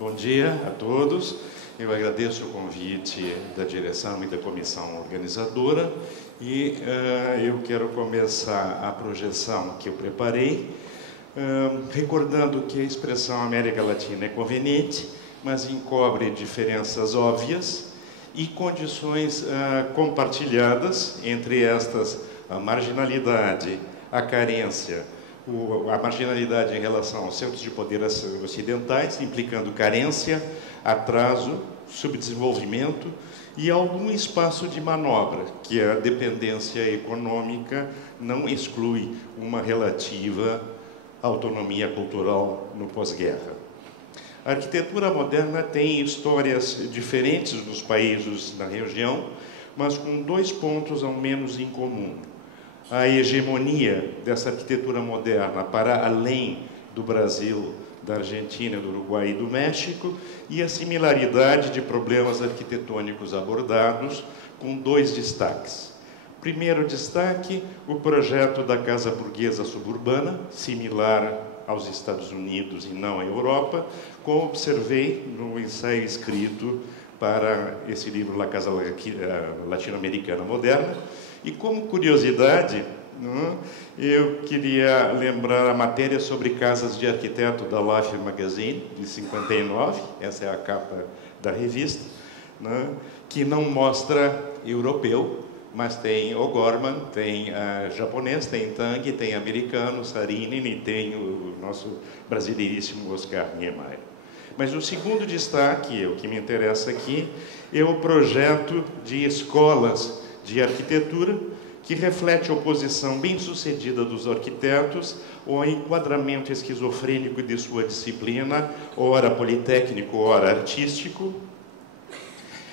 Bom dia a todos. Eu agradeço o convite da direção e da comissão organizadora e eu quero começar a projeção que eu preparei, recordando que a expressão América Latina é conveniente, mas encobre diferenças óbvias e condições compartilhadas, entre estas a marginalidade, a carência, a marginalidade em relação aos centros de poder ocidentais, implicando carência, atraso, subdesenvolvimento e algum espaço de manobra, que a dependência econômica não exclui uma relativa autonomia cultural no pós-guerra. A arquitetura moderna tem histórias diferentes dos países da região, mas com dois pontos ao menos em comum. A hegemonia dessa arquitetura moderna para além do Brasil, da Argentina, do Uruguai e do México, e a similaridade de problemas arquitetônicos abordados, com dois destaques. Primeiro destaque, o projeto da casa burguesa suburbana, similar aos Estados Unidos e não à Europa, como observei no ensaio escrito para esse livro La Casa Latino-Americana Moderna. E como curiosidade, eu queria lembrar a matéria sobre casas de arquiteto da Life Magazine, de 59, essa é a capa da revista, que não mostra europeu, mas tem O'Gorman, tem japonês, tem Tang, tem americano, Saarinen e tem o nosso brasileiríssimo Oscar Niemeyer. Mas o segundo destaque, o que me interessa aqui, é o projeto de escolas de arquitetura, que reflete a oposição bem-sucedida dos arquitetos ao enquadramento esquizofrênico de sua disciplina, ora politécnico, ora artístico,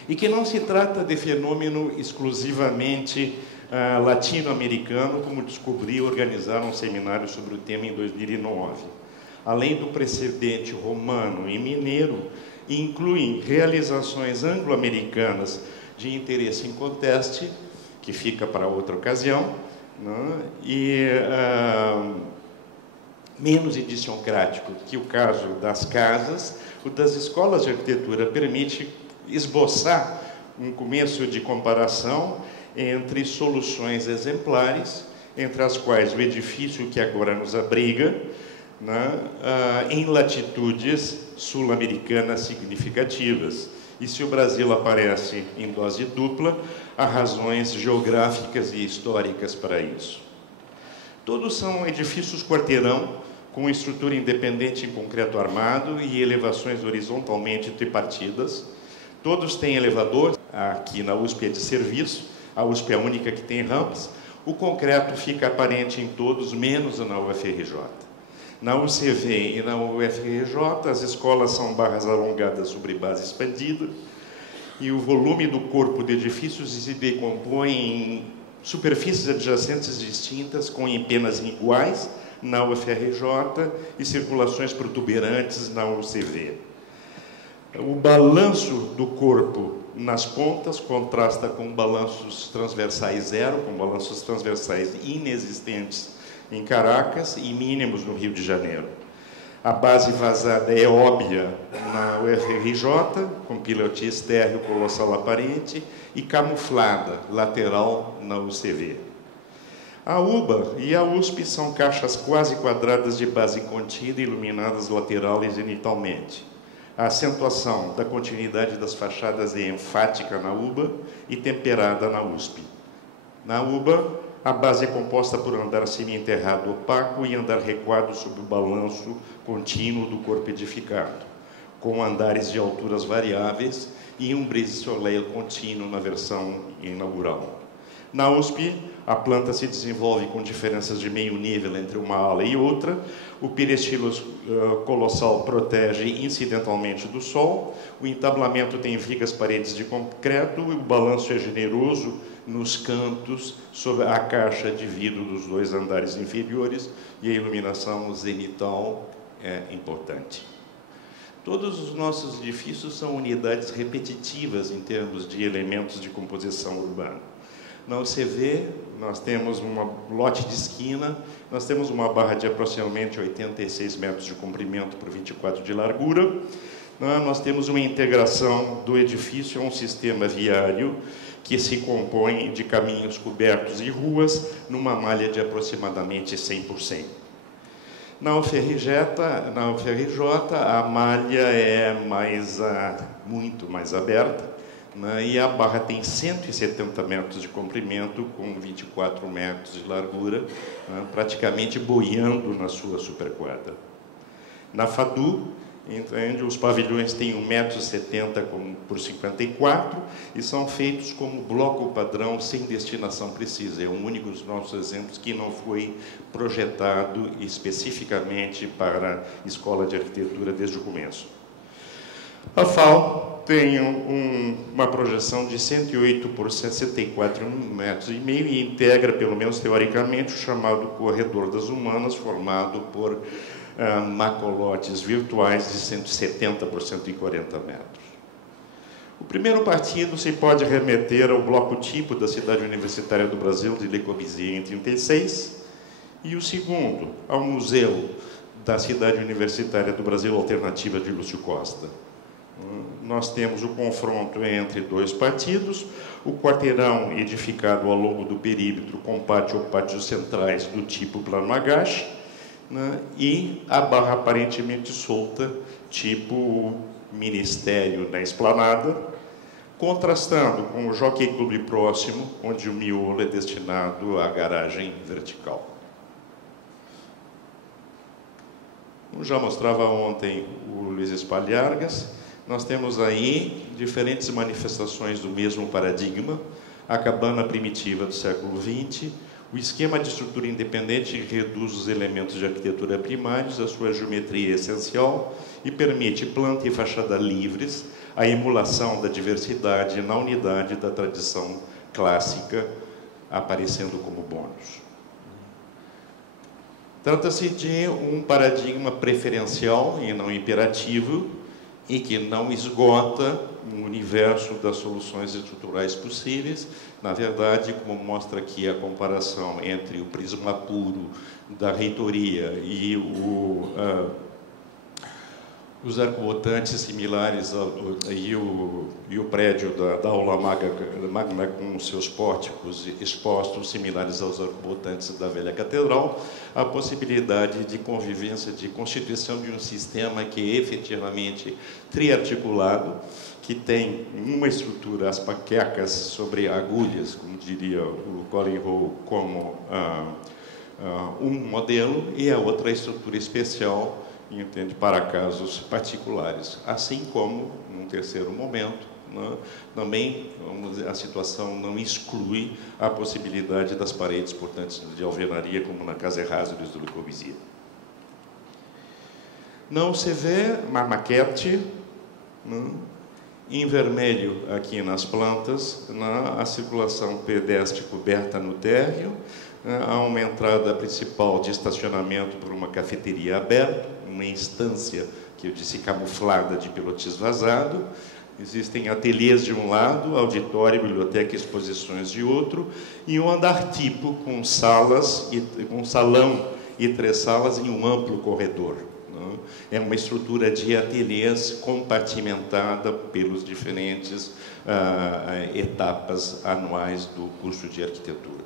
e que não se trata de fenômeno exclusivamente latino-americano, como descobri organizar um seminário sobre o tema em 2009. Além do precedente romano e mineiro, incluem realizações anglo-americanas de interesse em conteste, que fica para outra ocasião, e menos idiosincrático que o caso das casas, o das escolas de arquitetura permite esboçar um começo de comparação entre soluções exemplares, entre as quais o edifício que agora nos abriga, em latitudes sul-americanas significativas. E se o Brasil aparece em dose dupla, há razões geográficas e históricas para isso. Todos são edifícios quarteirão, com estrutura independente em concreto armado e elevações horizontalmente tripartidas. Todos têm elevador, aqui na USP é de serviço, a USP é a única que tem rampas. O concreto fica aparente em todos, menos na UFRJ. Na UCV e na UFRJ, as escolas são barras alongadas sobre base expandida e o volume do corpo de edifícios se decompõe em superfícies adjacentes distintas, com empenas iguais na UFRJ e circulações protuberantes na UCV. O balanço do corpo nas pontas contrasta com balanços transversais zero, com balanços transversais inexistentes em Caracas e mínimos no Rio de Janeiro. A base vazada é óbvia na UFRJ, com pilotis estéreo colossal aparente, e camuflada, lateral, na UCV. A UBA e a USP são caixas quase quadradas de base contida, iluminadas lateral e zenitalmente. A acentuação da continuidade das fachadas é enfática na UBA e temperada na USP. Na UBA, a base é composta por andar semi-enterrado opaco e andar recuado sob o balanço contínuo do corpo edificado, com andares de alturas variáveis e um brise-soleil contínuo na versão inaugural. Na USP, a planta se desenvolve com diferenças de meio nível entre uma ala e outra, o peristilo colossal protege incidentalmente do sol, o entablamento tem vigas paredes de concreto e o balanço é generoso nos cantos sobre a caixa de vidro dos dois andares inferiores e a iluminação zenital é importante. Todos os nossos edifícios são unidades repetitivas em termos de elementos de composição urbana. Na UCV, nós temos um lote de esquina, nós temos uma barra de aproximadamente 86 metros de comprimento por 24 de largura, nós temos uma integração do edifício a um sistema viário que se compõe de caminhos cobertos e ruas numa malha de aproximadamente 100%. Na UFRJ, a malha é muito mais aberta, né, e a barra tem 170 metros de comprimento com 24 metros de largura, né, praticamente boiando na sua superquadra. Na FADU, entende, os pavilhões têm 1,70 m por 54 e são feitos como bloco padrão sem destinação precisa. É o único dos nossos exemplos que não foi projetado especificamente para a escola de arquitetura desde o começo. A FAO tem uma projeção de 108 por 64,5 metros e integra, pelo menos teoricamente, o chamado Corredor das Humanas, formado por macolotes virtuais de 170 por 140 metros. O primeiro partido se pode remeter ao bloco tipo da Cidade Universitária do Brasil, de Le Corbusier, em 1936, e o segundo, ao Museu da Cidade Universitária do Brasil Alternativa, de Lúcio Costa. Nós temos o confronto entre dois partidos, o quarteirão edificado ao longo do perímetro com pátio ou pátios centrais do tipo plano agache, né, e a barra aparentemente solta, tipo ministério na esplanada, contrastando com o Jockey Club próximo, onde o miolo é destinado à garagem vertical. Como já mostrava ontem o Luiz Espalhargas, nós temos aí diferentes manifestações do mesmo paradigma: a cabana primitiva do século XX, o esquema de estrutura independente que reduz os elementos de arquitetura primários à sua geometria essencial e permite planta e fachada livres, a emulação da diversidade na unidade da tradição clássica aparecendo como bônus. Trata-se de um paradigma preferencial e não imperativo, e que não esgota o universo das soluções estruturais possíveis. Na verdade, como mostra aqui a comparação entre o prisma puro da reitoria e os arcobotantes similares e o prédio da aula magna com seus pórticos expostos similares aos arcobotantes da velha catedral, a possibilidade de convivência, de constituição de um sistema que é efetivamente triarticulado, que tem uma estrutura, as panquecas sobre agulhas, como diria o Colin Rowe, como um modelo, e a outra estrutura especial, entende, para casos particulares. Assim como, num terceiro momento, né, também a situação não exclui a possibilidade das paredes portantes de alvenaria, como na Casa Errázuriz do Le Corbusier. Não se vê uma maquete, né, em vermelho aqui nas plantas, a circulação pedestre coberta no térreo, há uma entrada principal de estacionamento por uma cafeteria aberta, uma instância, que eu disse, camuflada de pilotis vazado. Existem ateliês de um lado, auditório, biblioteca e exposições de outro, e um andar tipo com salas, um salão e 3 salas em um amplo corredor. É uma estrutura de ateliês compartimentada pelos diferentes etapas anuais do curso de arquitetura.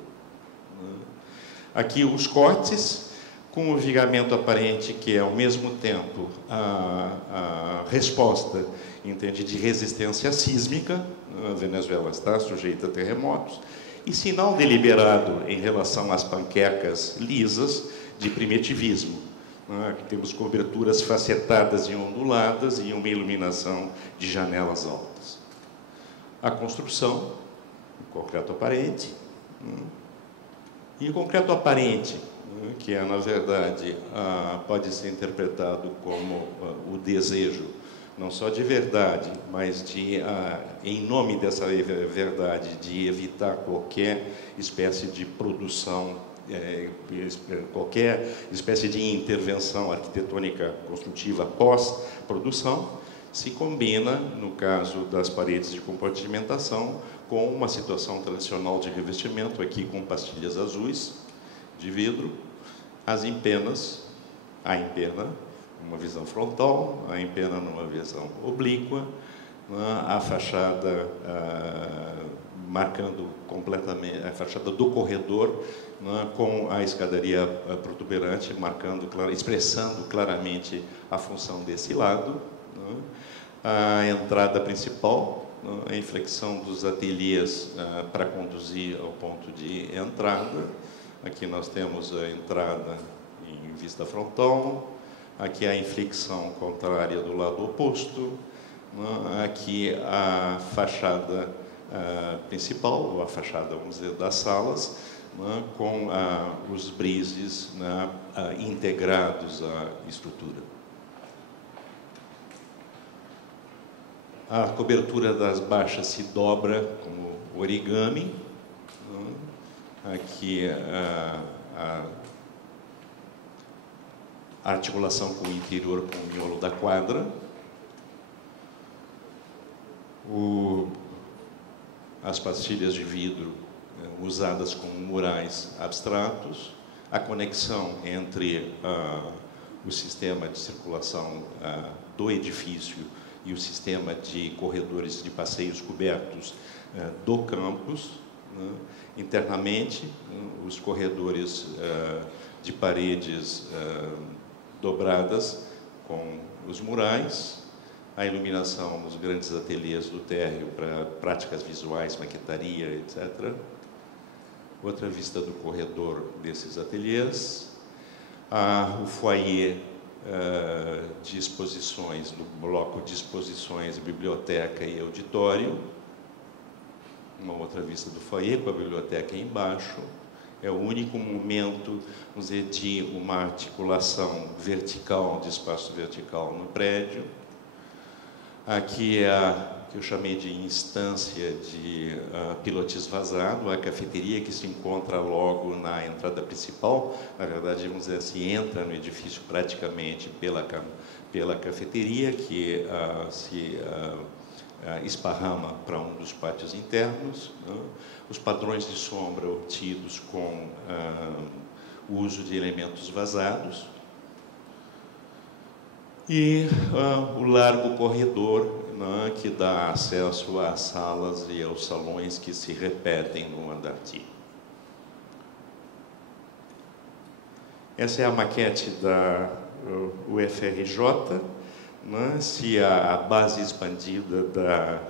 Aqui os cortes, com o vigamento aparente, que é ao mesmo tempo a resposta, entende, de resistência sísmica. A Venezuela está sujeita a terremotos, e sinal deliberado em relação às panquecas lisas de primitivismo. Aqui temos coberturas facetadas e onduladas e uma iluminação de janelas altas. A construção, o concreto aparente, e o concreto aparente, que é, na verdade, pode ser interpretado como o desejo, não só de verdade, mas em nome dessa verdade, de evitar qualquer espécie de produção, qualquer espécie de intervenção arquitetônica construtiva pós-produção, se combina, no caso das paredes de compartimentação, com uma situação tradicional de revestimento, aqui com pastilhas azuis de vidro, a empena, numa visão frontal, a empena numa visão oblíqua, a fachada marcando completamente a fachada do corredor, com a escadaria protuberante, expressando claramente a função desse lado, a entrada principal, a inflexão dos ateliês para conduzir ao ponto de entrada. Aqui nós temos a entrada em vista frontal, aqui a inflexão contrária do lado oposto, aqui a fachada principal, ou a fachada, vamos dizer, das salas, com os brises integrados à estrutura. A cobertura das baixas se dobra como origami. Aqui a articulação com o interior, com o miolo da quadra. As pastilhas de vidro usadas como murais abstratos. A conexão entre o sistema de circulação do edifício e o sistema de corredores de passeios cobertos do campus. Internamente, os corredores de paredes dobradas com os murais, a iluminação nos grandes ateliês do térreo para práticas visuais, maquetaria, etc. Outra vista do corredor desses ateliês, o foyer de exposições, do bloco de exposições, biblioteca e auditório. Uma outra vista do foyer com a biblioteca embaixo. É o único momento, vamos dizer, de uma articulação vertical, de espaço vertical no prédio. Aqui é a que eu chamei de instância de pilotis vazado, a cafeteria que se encontra logo na entrada principal. Na verdade, vamos dizer assim, entra no edifício praticamente pela cafeteria, que se esparrama para um dos pátios internos. Os padrões de sombra obtidos com o uso de elementos vazados. E o largo corredor, que dá acesso às salas e aos salões que se repetem no andar T. Essa é a maquete da UFRJ. Se a base expandida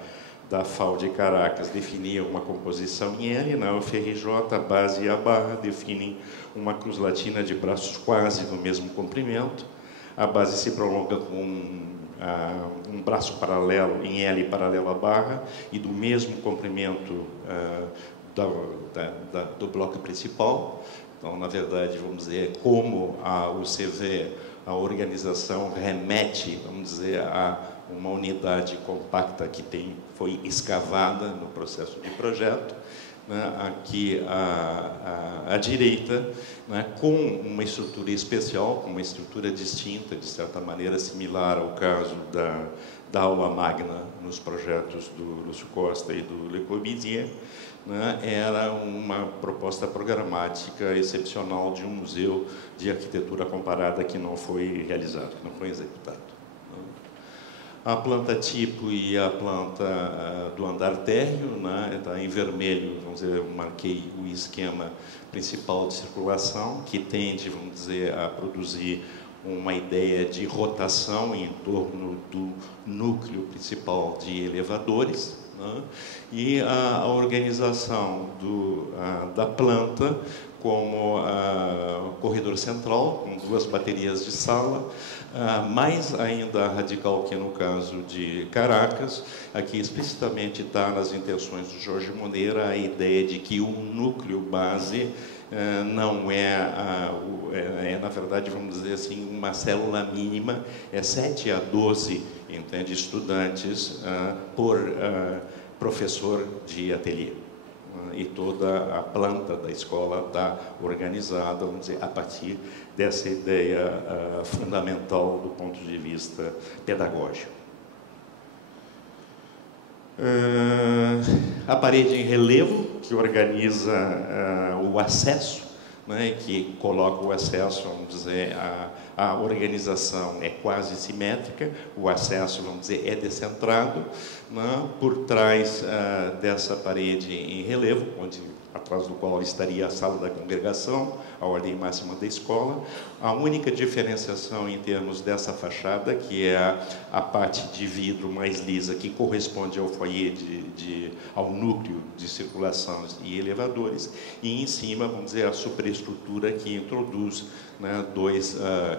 da FAU de Caracas definia uma composição em L, na UFRJ a base e a barra definem uma cruz latina de braços quase do mesmo comprimento. A base se prolonga com um braço paralelo, em L paralelo à barra, e do mesmo comprimento do bloco principal. Então, na verdade, vamos dizer, como o CV, a organização remete, vamos dizer, a uma unidade compacta que foi escavada no processo de projeto. Aqui à direita, com uma estrutura especial, com uma estrutura distinta, de certa maneira similar ao caso da aula magna nos projetos do Lúcio Costa e do Le Corbusier. Era uma proposta programática excepcional de um museu de arquitetura comparada que não foi realizado, que não foi executado. A planta tipo e a planta do andar térreo, está em vermelho, vamos dizer, eu marquei o esquema principal de circulação, que tende, vamos dizer, a produzir uma ideia de rotação em torno do núcleo principal de elevadores, e a organização da planta como corredor central, com duas baterias de sala, mais ainda radical que no caso de Caracas. Aqui explicitamente está nas intenções do Jorge Moneira a ideia de que o núcleo base não na verdade, vamos dizer assim, uma célula mínima, é 7 a 12, entende, estudantes por professor de ateliê. E toda a planta da escola está organizada, vamos dizer, a partir dessa ideia fundamental do ponto de vista pedagógico. A parede em relevo, que organiza o acesso né, que coloca o acesso, vamos dizer, a organização é quase simétrica, o acesso, vamos dizer, é descentrado, né, por trás dessa parede em relevo, atrás do qual estaria a sala da congregação, a ordem máxima da escola. A única diferenciação em termos dessa fachada, que é a parte de vidro mais lisa, que corresponde ao foyer, ao núcleo de circulação e elevadores, e em cima, vamos dizer, a superestrutura que introduz, né, dois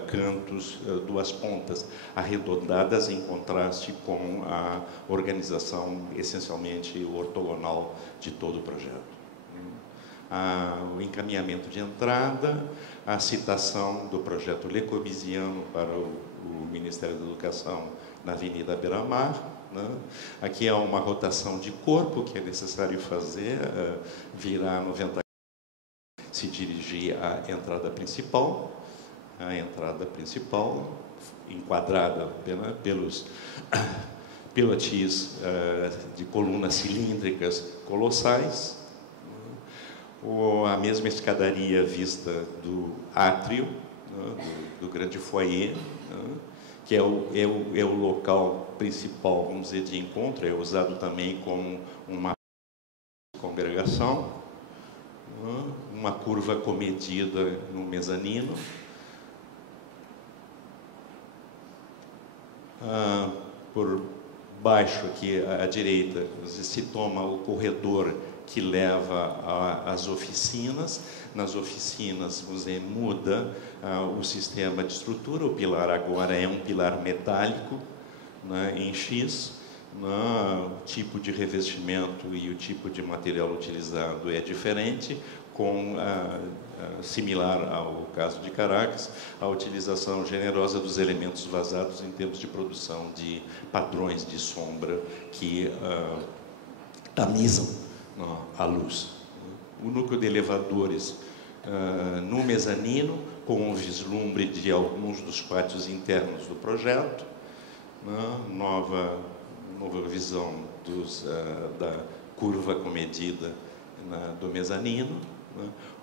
cantos, duas pontas arredondadas, em contraste com a organização essencialmente ortogonal de todo o projeto. O encaminhamento de entrada, a citação do projeto Le Corbusiano para o Ministério da Educação na Avenida Beira-Mar, né? Aqui há uma rotação de corpo que é necessário fazer, virar 90 graus, se dirigir à entrada principal, enquadrada pelos pilotis de colunas cilíndricas colossais, a mesma escadaria vista do átrio, né, do grande foyer, né, que é o local principal, vamos dizer, de encontro, é usado também como uma congregação, né, uma curva comedida no mezanino. Por baixo, aqui à direita, se toma o corredor que leva às oficinas. Nas oficinas, você muda o sistema de estrutura. O pilar agora é um pilar metálico, né, em X. O tipo de revestimento e o tipo de material utilizado é diferente, similar ao caso de Caracas, a utilização generosa dos elementos vazados em termos de produção de padrões de sombra que tamizam a luz. O núcleo de elevadores no mezanino, com um vislumbre de alguns dos pátios internos do projeto, nova visão da curva comedida do mezanino,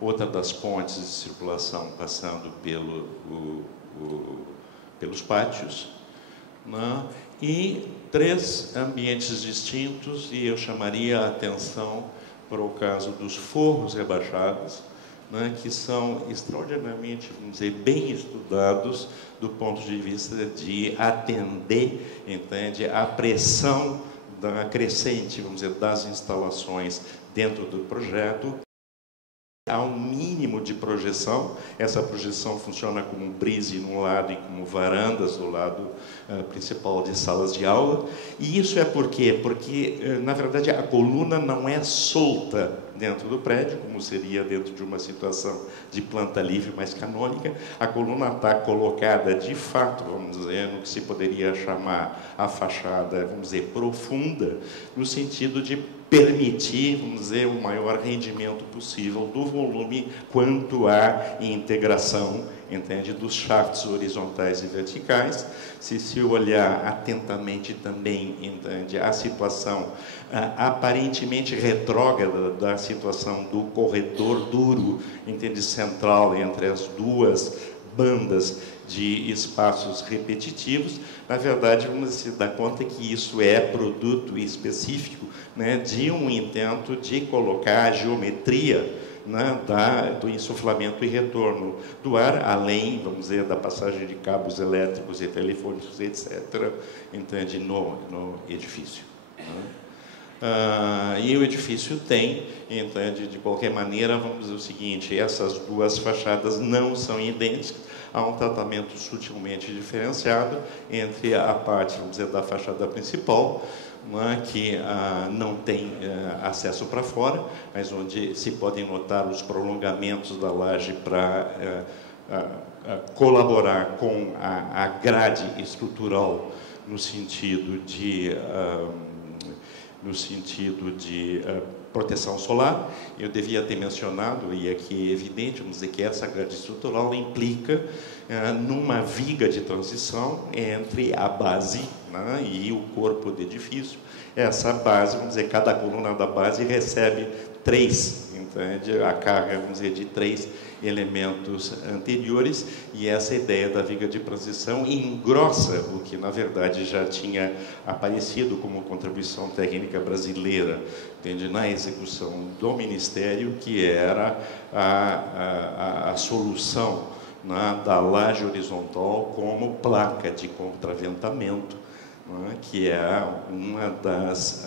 outra das pontes de circulação passando pelos pátios, e três ambientes distintos, e eu chamaria a atenção para o caso dos forros rebaixados, que são extraordinariamente, vamos dizer, bem estudados do ponto de vista de atender, entende, a pressão crescente, vamos dizer, das instalações dentro do projeto. Há um mínimo de projeção. Essa projeção funciona como um brise num lado e como varandas do lado principal de salas de aula. E isso é por quê? Porque, na verdade, a coluna não é solta dentro do prédio, como seria dentro de uma situação de planta livre mais canônica. A coluna está colocada, de fato, vamos dizer, no que se poderia chamar a fachada, vamos dizer, profunda, no sentido de permitir, vamos dizer, o maior rendimento possível do volume quanto à integração, entende, dos shafts horizontais e verticais. Se olhar atentamente também, entende, a situação aparentemente retrógrada da situação do corredor duro, entende, central entre as duas bandas de espaços repetitivos, na verdade, vamos se dar conta que isso é produto específico, né, de um intento de colocar a geometria, né, do insuflamento e retorno do ar, além, vamos dizer, da passagem de cabos elétricos e telefônicos, etc., entende, no edifício. E o edifício tem, entende, de qualquer maneira, vamos dizer o seguinte, essas duas fachadas não são idênticas, há um tratamento sutilmente diferenciado entre a parte, vamos dizer, da fachada principal, que não tem acesso para fora, mas onde se podem notar os prolongamentos da laje para colaborar com a grade estrutural no sentido de proteção solar. Eu devia ter mencionado, e aqui é evidente, vamos dizer que essa grade estrutural implica numa viga de transição entre a base, né, e o corpo do edifício. Essa base, vamos dizer, cada coluna da base recebe 3, entende? A carga, vamos dizer, de 3 elementos anteriores, e essa ideia da viga de transição engrossa o que, na verdade, já tinha aparecido como contribuição técnica brasileira, entende? Na execução do Ministério, que era a solução, né, da laje horizontal como placa de contraventamento, né, que é uma das...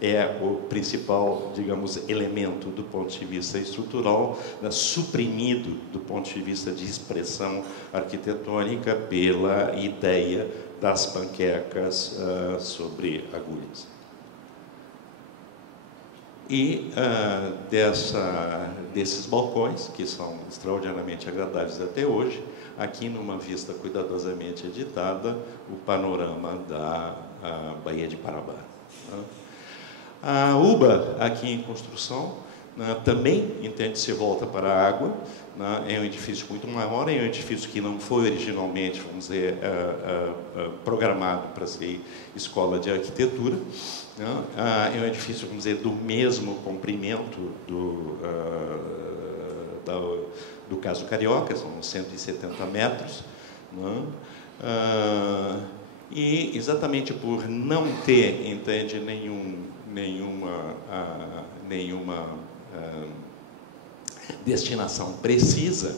é o principal, digamos, elemento do ponto de vista estrutural, suprimido do ponto de vista de expressão arquitetônica pela ideia das panquecas sobre agulhas. E desses balcões, que são extraordinariamente agradáveis até hoje, aqui numa vista cuidadosamente editada, o panorama da Baía de Parabá. A UBA, aqui em construção, né, também, entende, se volta para a água, né, é um edifício muito maior, é um edifício que não foi originalmente, vamos dizer, programado para ser escola de arquitetura, né, é um edifício, vamos dizer, do mesmo comprimento do caso Carioca, são 170 metros, né, e exatamente por não ter, entende, nenhuma destinação precisa,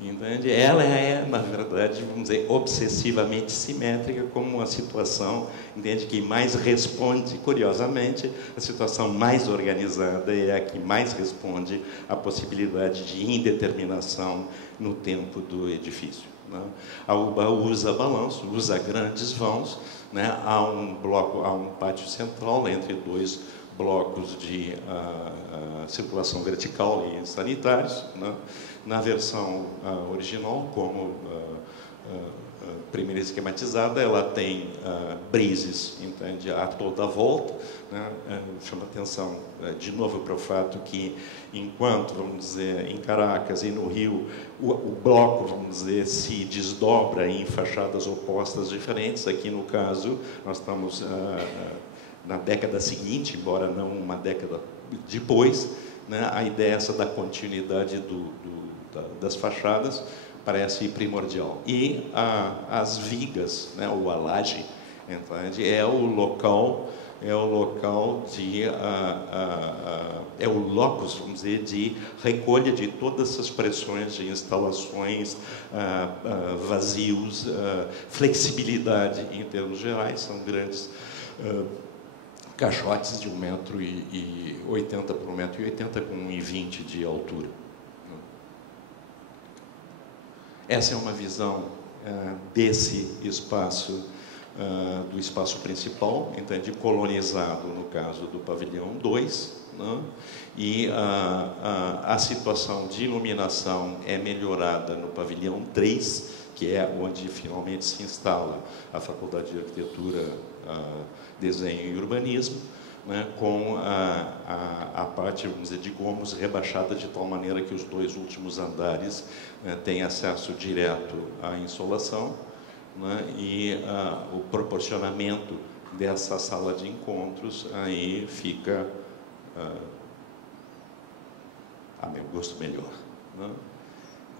entende? Ela é, na verdade, vamos dizer, obsessivamente simétrica, como uma situação, entende, que mais responde, curiosamente, a situação mais organizada é a que mais responde à possibilidade de indeterminação no tempo do edifício, né? A UBA usa balanço, usa grandes vãos, né? Há um pátio central entre 2 blocos de circulação vertical e sanitários, né? Na versão original, como primeira esquematizada, ela tem brises, entende, a toda a volta, né? Chama atenção de novo para o fato que, enquanto, vamos dizer, em Caracas e no Rio, o bloco, vamos dizer, se desdobra em fachadas opostas diferentes, aqui no caso nós estamos na década seguinte, embora não uma década depois, né? A ideia essa da continuidade das fachadas parece primordial. E as vigas, né, ou a laje, entende, é o local de é o locus, vamos dizer, de recolha de todas essas pressões de instalações, vazios, flexibilidade em termos gerais, são grandes caixotes de 1,80 m por 1,80 m com 1,20 m de altura. Essa é uma visão desse espaço, do espaço principal, entende, colonizado, no caso do pavilhão 2, né? E a situação de iluminação é melhorada no pavilhão 3, que é onde finalmente se instala a Faculdade de Arquitetura, Desenho e Urbanismo, né, com a parte, vamos dizer, de gomos rebaixada de tal maneira que os 2 últimos andares têm acesso direto à insolação, né, e o proporcionamento dessa sala de encontros aí fica, a meu gosto, melhor, né?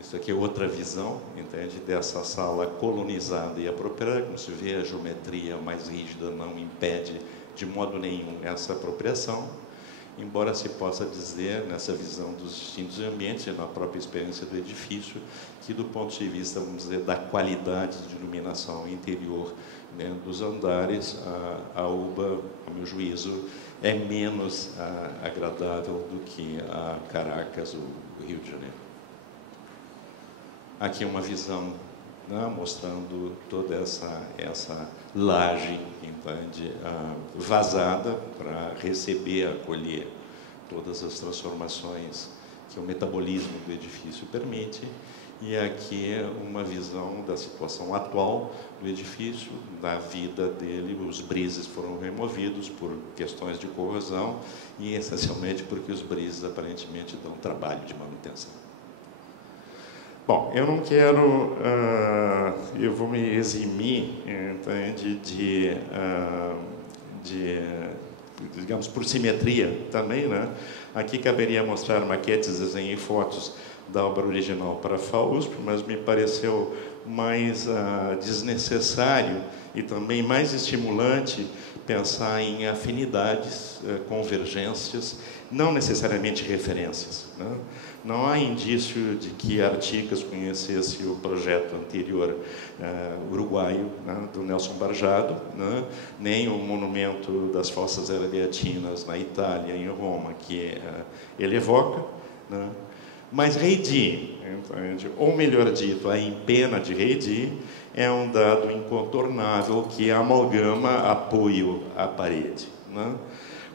Isso aqui é outra visão, entende, dessa sala colonizada e apropriada. Como se vê, a geometria mais rígida não impede de modo nenhum essa apropriação, embora se possa dizer, nessa visão dos distintos ambientes e na própria experiência do edifício, que do ponto de vista, vamos dizer, da qualidade de iluminação interior, né, dos andares, a UBA, a meu juízo, é menos agradável do que a Caracas, o Rio de Janeiro. Aqui uma visão, né, mostrando toda essa laje, entende, vazada para receber, acolher todas as transformações que o metabolismo do edifício permite. E aqui uma visão da situação atual do edifício, da vida dele. Os brises foram removidos por questões de corrosão e, essencialmente, porque os brises aparentemente dão trabalho de manutenção. Bom, eu não quero, eu vou me eximir, entende, digamos, por simetria também, né? Aqui caberia mostrar maquetes, desenho e fotos da obra original para a FAUSP, mas me pareceu mais desnecessário e também mais estimulante pensar em afinidades, convergências, não necessariamente referências, né? Não há indício de que Artigas conhecesse o projeto anterior uruguaio, né, do Nelson Barjado, né, nem o monumento das Fossas Ardeatinas na Itália, em Roma, que ele evoca, né? Mas Heidi, entende? Ou melhor dito, a empena de Heidi é um dado incontornável que amalgama apoio à parede, né?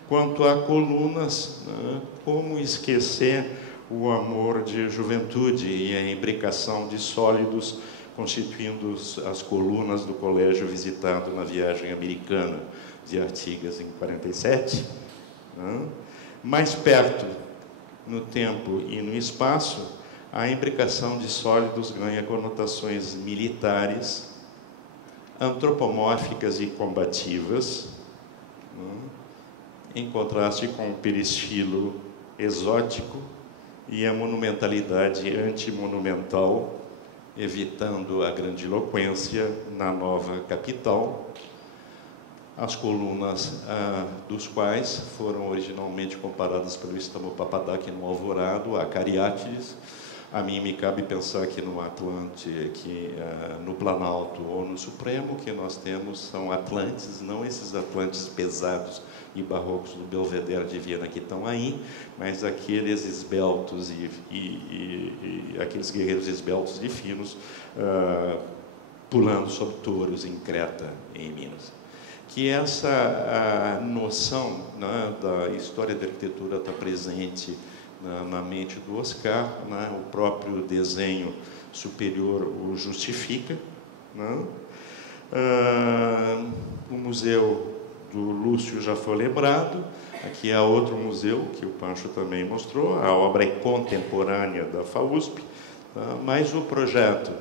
Quanto a colunas, né, como esquecer o amor de juventude e a imbricação de sólidos constituindo as colunas do colégio visitado na viagem americana de Artigas em 47, né? Mais perto, no tempo e no espaço, a imbricação de sólidos ganha conotações militares, antropomórficas e combativas, né? Em contraste com o peristilo exótico e a monumentalidade antimonumental, evitando a grandiloquência na nova capital, as colunas dos quais foram originalmente comparadas pelo Istamo Papadakis no Alvorado a Cariátides. A mim me cabe pensar que no Atlante, que no Planalto ou no Supremo, o que nós temos são Atlantes, não esses Atlantes pesados e barrocos do Belvedere de Viena que estão aí, mas aqueles esbeltos e aqueles guerreiros esbeltos e finos pulando sobre touros em Creta, em Minas. Que essa noção, né, da história da arquitetura está presente na mente do Oscar, né? O próprio desenho superior o justifica, né? O museu do Lúcio já foi lembrado, aqui há outro museu que o Pancho também mostrou, a obra é contemporânea da FAUSP, tá? Mas o projeto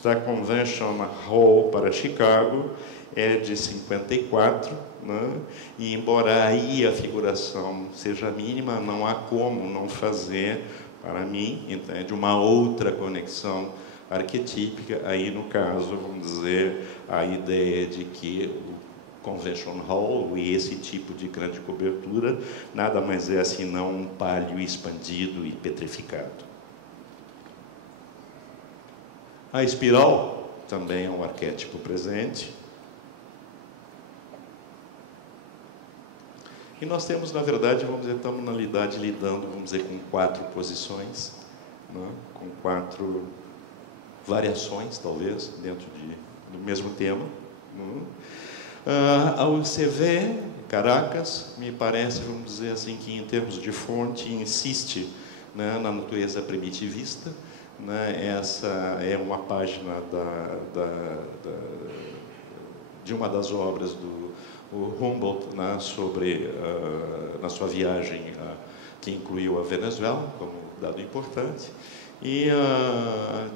da Convention Hall para Chicago é de 54, né? E embora aí a figuração seja mínima, não há como não fazer, para mim, entende, uma outra conexão arquetípica, aí no caso, vamos dizer, a ideia de que o Convention Hall e esse tipo de grande cobertura nada mais é senão um pálio expandido e petrificado. A espiral também é um arquétipo presente. E nós temos, na verdade, vamos dizer, estamos na realidade lidando, vamos dizer, com 4 posições, né? Com 4 variações, talvez, dentro do mesmo tema, né? A UCV, Caracas, me parece, vamos dizer assim, que em termos de fonte, insiste, né, na natureza primitivista, né? Essa é uma página de uma das obras do Humboldt, né, sobre, na sua viagem, que incluiu a Venezuela, como dado importante. E,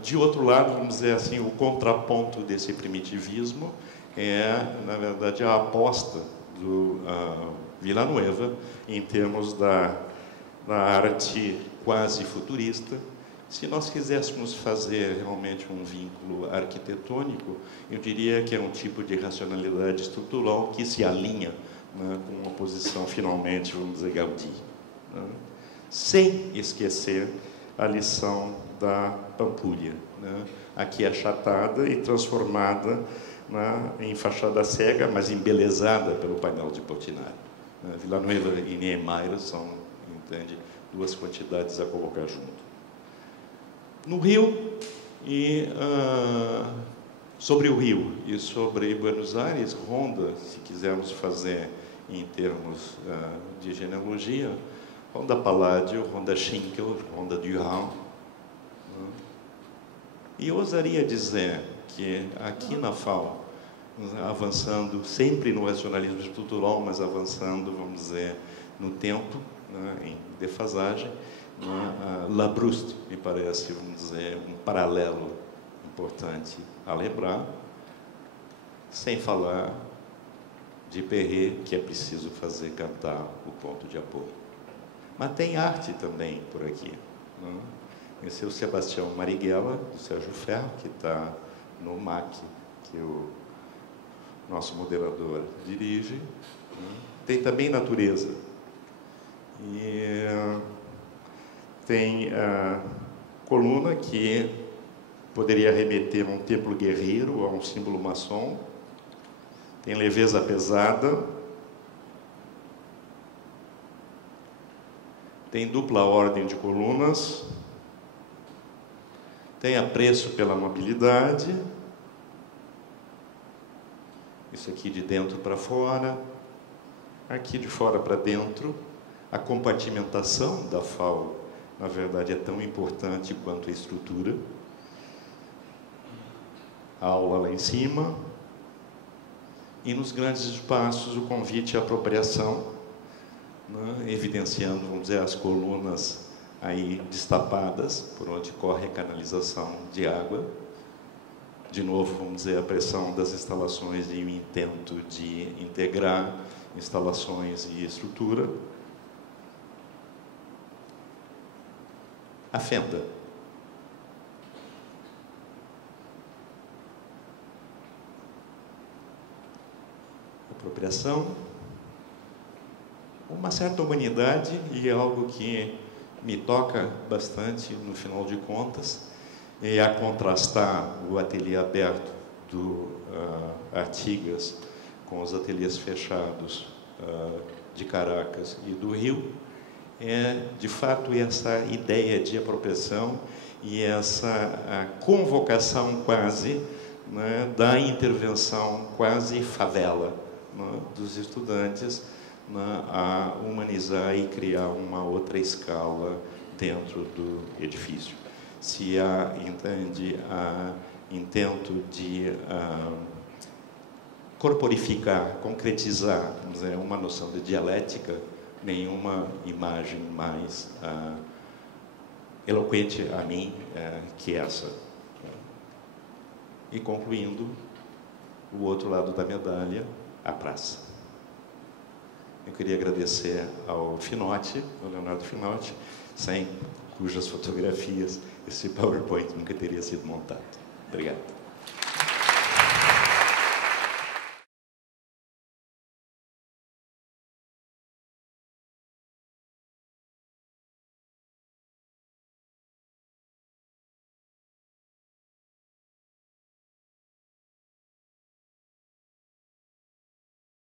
de outro lado, vamos dizer assim, o contraponto desse primitivismo é, na verdade, a aposta do Villanueva em termos da arte quase futurista. Se nós quiséssemos fazer realmente um vínculo arquitetônico, eu diria que é um tipo de racionalidade estrutural que se alinha, né, com uma posição, finalmente, vamos dizer, Gaudí, né, sem esquecer a lição da Pampulha, né, aqui achatada e transformada, né, em fachada cega, mas embelezada pelo painel de Portinari. Villanueva e Niemeyer são, entende, 2 quantidades a colocar junto. No Rio, e sobre o Rio e sobre Buenos Aires, Ronda, se quisermos fazer em termos de genealogia, Ronda Palladio, Ronda Schinkel, Ronda Durand. E eu ousaria dizer que aqui na FAO, avançando sempre no racionalismo estrutural, mas avançando, vamos dizer, no tempo, né, em defasagem, Labrouste, me parece, vamos dizer, um paralelo importante a lembrar, sem falar de Perret, que é preciso fazer cantar o ponto de apoio. Mas tem arte também por aqui. Esse é o Sebastião Marighella, do Sérgio Ferro, que está no MAC, que o nosso moderador dirige. Tem também natureza. E tem a coluna que poderia remeter a um templo guerreiro, a um símbolo maçom. Tem leveza pesada. Tem dupla ordem de colunas. Tem apreço pela mobilidade. Isso aqui de dentro para fora. Aqui de fora para dentro. A compartimentação da FAO, na verdade, é tão importante quanto a estrutura. A aula lá em cima. E nos grandes espaços, o convite à apropriação, evidenciando, vamos dizer, as colunas aí destapadas, por onde corre a canalização de água. De novo, vamos dizer, a pressão das instalações e o intento de integrar instalações e estrutura. A fenda. Apropriação. Uma certa humanidade, e é algo que me toca bastante, no final de contas, é a contrastar o ateliê aberto do Artigas com os ateliês fechados de Caracas e do Rio. É, de fato, essa ideia de apropriação e essa convocação quase, né, da intervenção quase favela, né, dos estudantes, né, a humanizar e criar uma outra escala dentro do edifício. Se há, entende, intento de corporificar, concretizar, vamos dizer, uma noção de dialética, nenhuma imagem mais eloquente a mim que essa. E concluindo, o outro lado da medalha, a praça. Eu queria agradecer ao Finotti, ao Leonardo Finotti, sem cujas fotografias esse PowerPoint nunca teria sido montado. Obrigado.